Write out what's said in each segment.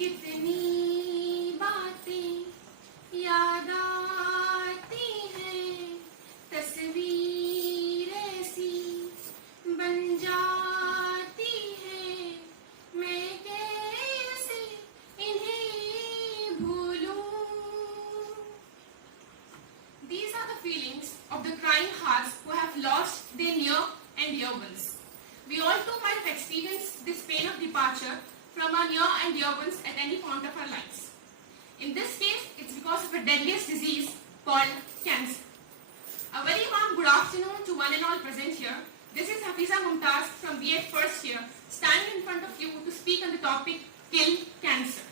कितनी बातें याद आती हैं, तस्वीर ऐसी बन जाती है, मैं कैसे इन्हें भूलूं. These are the feelings of the crying hearts who have lost their near and dear ones. We all too might have experienced this pain of departure from our near and dear ones at any point of our lives. In this case, it's because of a deadliest disease called cancer. A very warm good afternoon to one and all present here. This is Hafiza Mumtaz from BA first year, standing in front of you to speak on the topic, Kill Cancer.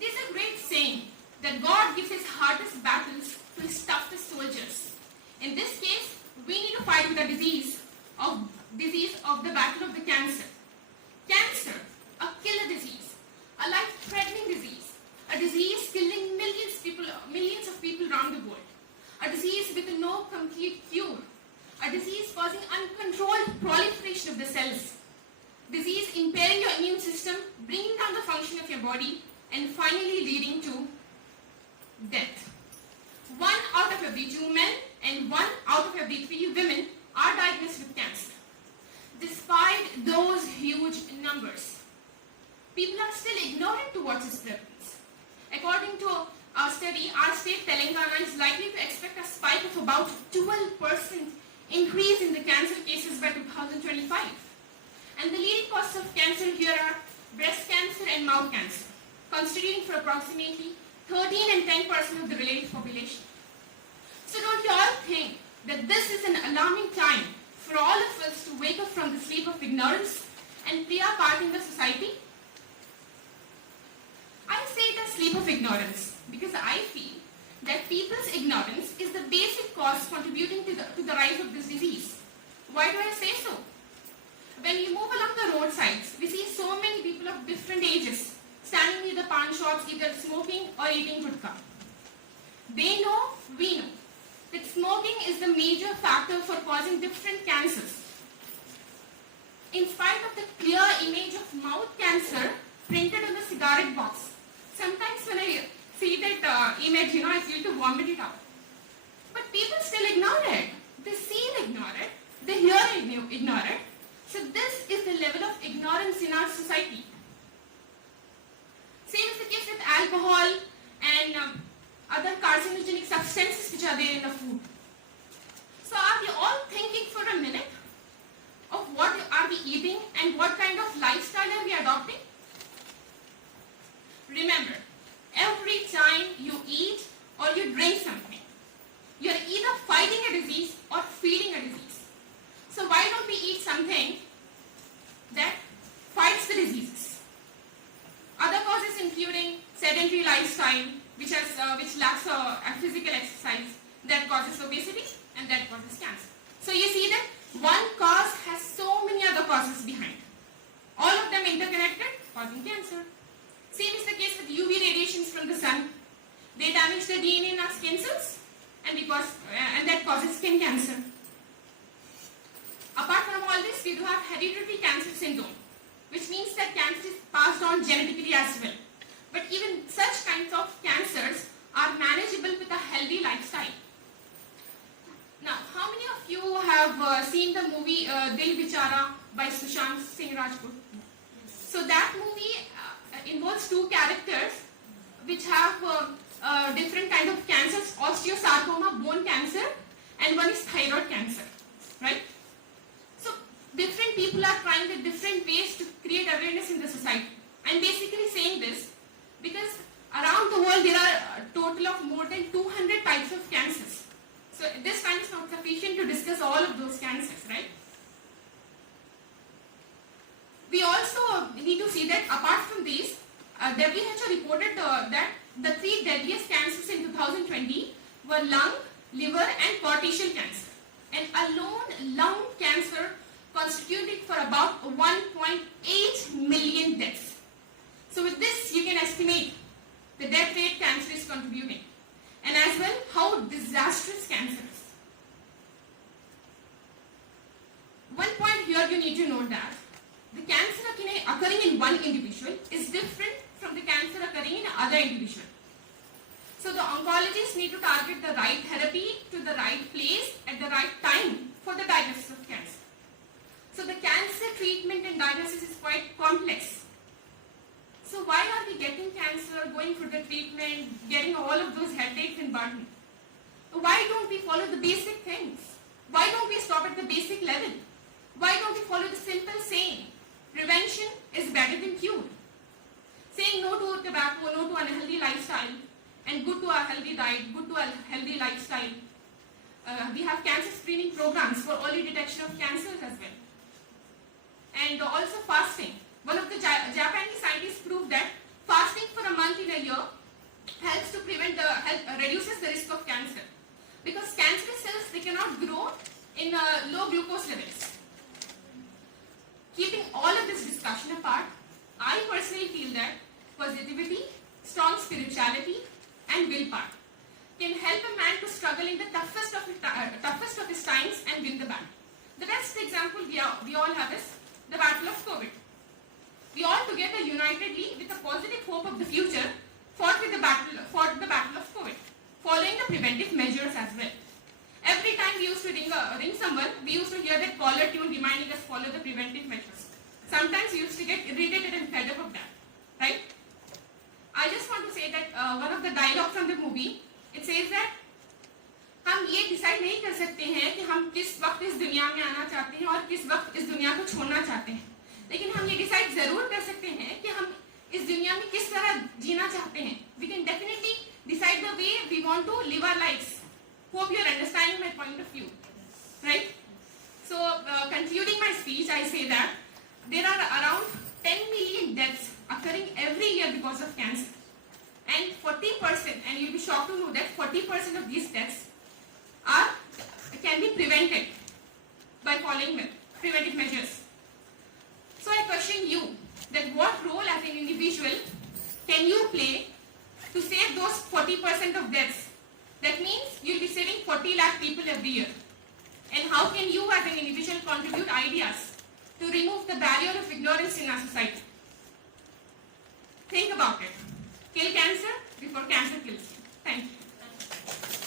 There is a great saying that God gives his hardest battles to his toughest soldiers. In this case, we need to fight with the disease of the battle of the cancer. Cancer, a killer disease, a life-threatening disease, a disease killing millions of people around the world, a disease with no complete cure, a disease causing uncontrolled proliferation of the cells, disease impairing your immune system, bringing down the function of your body, and finally leading to death. 1 out of every 2 men and 1 out of every 3 women are diagnosed with cancer. Despite those huge numbers, people are still ignorant towards its prevalence. According to a study, our state Telangana is likely to expect a spike of about 12% increase in the cancer cases by 2025. And the leading causes of cancer here are breast cancer and mouth cancer, constituting for approximately 13 and 10% of the related population. So don't you all think that this is an alarming time for all of us to wake up from the sleep of ignorance and play our part in the society? I say the sleep of ignorance because I feel that people's ignorance is the basic cause contributing to the rise of this disease. Why do I say so? When we move along the roadsides, we see so many people of different ages standing near the pawn shops, either smoking or eating gudka. They know, we know, that smoking is the major factor for causing different cancers. In spite of the clear image of mouth cancer printed on the cigarette box, sometimes when I see that image, I feel to vomit it out. But people still ignore it. They see and ignore it. They hear and ignore it. So this is the level of ignorance in our society. Same is the case with alcohol and other carcinogenic substances which are there in the food. So are we all thinking for a minute of what are we eating and what kind of lifestyle are we adopting? Remember, every time you eat or you drink something, you are either fighting a disease or feeding a disease. So why don't we eat something that fights the diseases? Other causes including sedentary lifestyle, which lacks a physical exercise, that causes obesity and that causes cancer. So you see that one cause has so many other causes behind. All of them interconnected, causing cancer. Same is the case with UV radiations from the sun. They damage the DNA in our skin cells and that causes skin cancer. Apart from all this, we do have hereditary cancer syndrome, which means that cancer is passed on genetically as well. But even such kinds of cancers are manageable with a healthy lifestyle. Now, how many of you have seen the movie Dil Bichara by Sushant Singh Rajput? So that movie involves 2 characters which have different kind of cancers, osteosarcoma, bone cancer, and one is thyroid cancer, right? So different people are trying the different ways to create awareness in the society. I'm basically saying this because around the world there are a total of more than 200 types of cancers. So this time is not sufficient to discuss all of those cancers, right? We also need to see that apart from these, WHO reported that the 3 deadliest cancers in 2020 were lung, liver and cortical cancer. And alone lung cancer constituted for about 1.8 million deaths. So with this you can estimate the death rate cancer is contributing, and as well how disastrous cancer is. One point here you need to note that the cancer occurring in one individual is different from of the cancer occurring in other individual. So the oncologists need to target the right therapy to the right place at the right time for the diagnosis of cancer. So the cancer treatment and diagnosis is quite complex. So why are we getting cancer, going for the treatment, getting all of those headaches and burden? Why don't we follow the basic things? Why don't we stop at the basic level? Why don't we follow the simple saying, prevention is better than cure? Saying no to tobacco, no to unhealthy lifestyle, and good to a healthy diet, good to a healthy lifestyle. We have cancer screening programs for early detection of cancers as well. And also fasting. One of the Japanese scientists proved that fasting for a month in a year helps to reduces the risk of cancer. Because cancerous cells, they cannot grow in low glucose levels. Keeping all of this discussion apart, I personally feel that positivity, strong spirituality, and willpower can help a man to struggle in the toughest of his times and win the battle. The best example we all have is the battle of COVID. We all together unitedly, with a positive hope of the future, fought the battle of COVID, following the preventive measures as well. Every time we used to ring someone, we used to hear that caller tune reminding us follow the preventive measures. Sometimes we used to get irritated and fed up of that, right? I just want to say that one of the dialogues from the movie, it says that हम ये decide नहीं कर सकते हैं कि हम किस वक्त इस दुनिया में आना चाहते हैं और किस वक्त इस दुनिया को छोड़ना चाहते हैं, लेकिन हम ये डिसाइड जरूर कर सकते हैं कि हम इस दुनिया में किस तरह जीना चाहते हैं. We can definitely decide the way we want to live our lives. Hope you are understanding my point of view, right? So, concluding my speech, I say that there are around 10 million deaths occurring every year because of cancer. And 40%, and you'll be shocked to know that 40% of these deaths can be prevented by following preventive measures. So I question you that what role as an individual can you play to save those 40% of deaths? That means you'll be saving 40 lakh people every year. And how can you as an individual contribute ideas to remove the barrier of ignorance in our society? Think about it. Kill cancer before cancer kills you. Thank you.